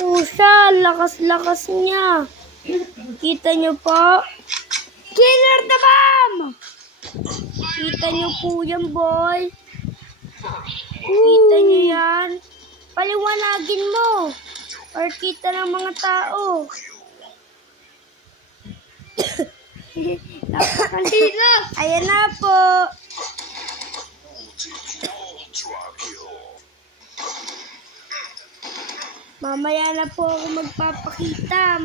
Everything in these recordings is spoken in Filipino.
Pusa, lakas-lakas niya. Kita niyo po? Killer the bomb! Kita niyo po yan, boy. Kita niyo yan. Paliwanagin mo. Or kita ng mga tao. Napakalina. Ayan na po. Mamaya na po ako magpapakita.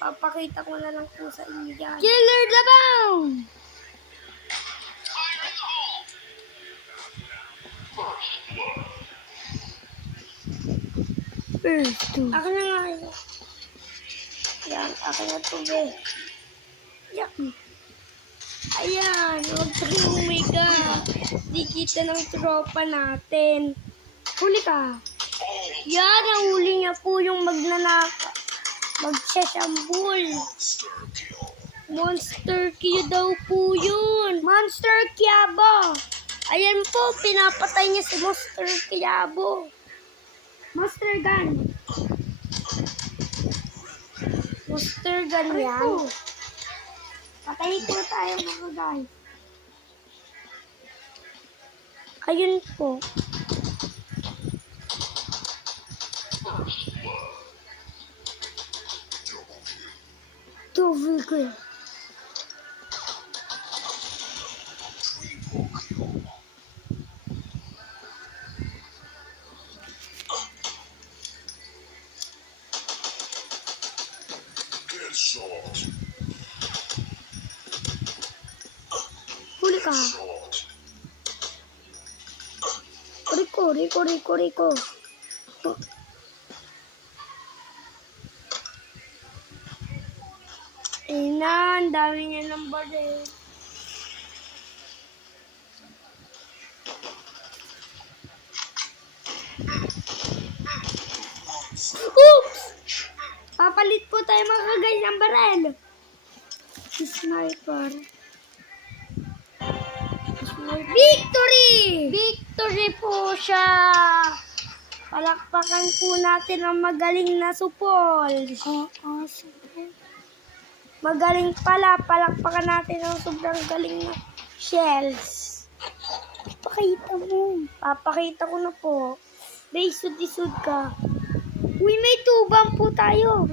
Papakita ko na lang po sa inyo yan. Killer the bomb! Ako na nga yun. Yan, ako na to, be. Yan. Ayan, huwag sabi, oh my God. Di kita ng tropa natin. Huli ka. Yan, nahuli niya po yung magnanaka. Magsasambul. Monster kill daw po yun. Monster Kiabo. Ayan po, pinapatay niya si Monster Kiabo. Monster gun. Monster gun yan. Patayin ko na tayo mga guys. Ayun po. Double kill. Huli ka. Riko. Ayun na, ang dami niya ng baril. Oops! Papalit po tayo mga guys ng baril. Sniper. Victory! Victory po siya! Palakpakan po natin ang magaling na supol. Supol. Magaling pala. Palakpakan natin ang sobrang galing na shells. Papakita ko na po. Isud ka. Uy, may tubang po tayo.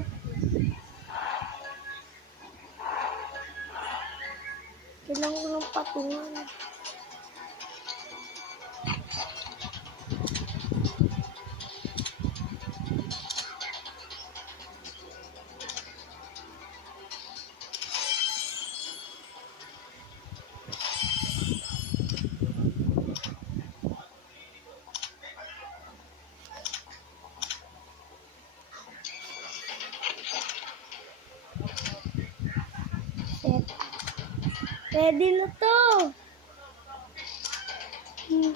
Kailangan ko ng patungan. Ready na to.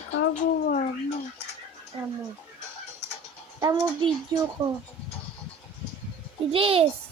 Kagawa mo. Tamo video ko. Bilis.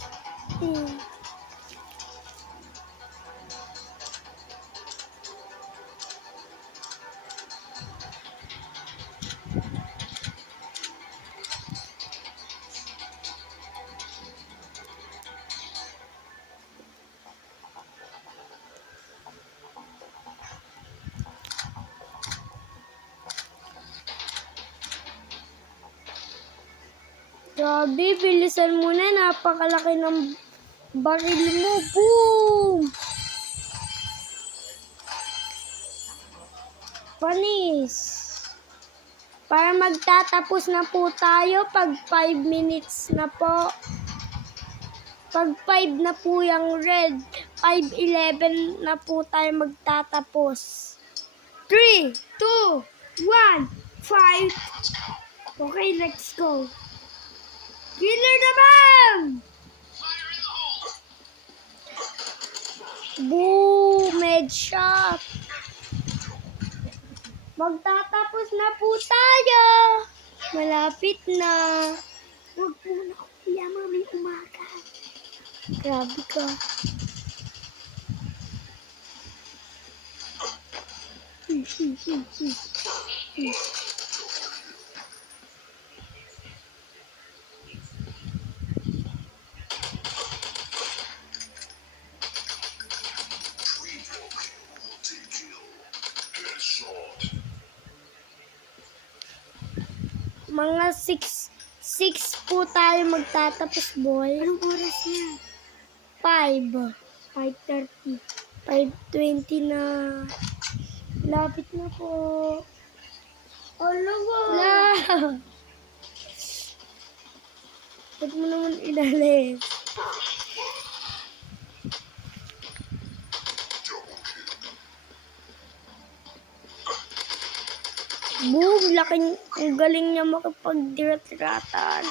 Grabe, bilisan mo na. Napakalaki ng baril mo. Boom! Panis. Para magtatapos na po tayo pag 5 minutes na po. Pag 5 na po yung red, 5:11 na po tayo magtatapos. 3, 2, 1, 5. Okay, let's go. Killer the bomb! Boom! Headshot! Magtatapos na po tayo! Malapit na. Huwag po na kuya, may umaga. Grabe ka. Mga 6 po tayo magtatapos, boy. Anong oras na? 5:30. 5:20 na. Lapit na po. Wala. Ba't mo naman inalis? Boom! Ang galing niya makipagdirat-diratan.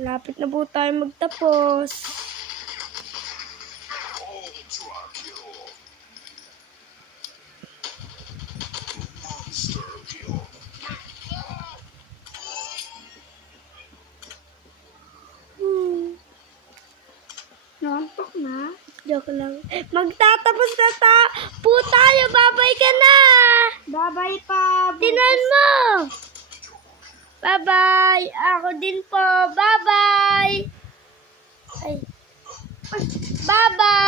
Lapit na po tayo magtapos. Naantok na? Joke lang. Magtatapos na po tayo. Babay ka na. Babay pa. Tinan mo. Bye-bye. Ako din po. Bye-bye. Ay. Bye-bye.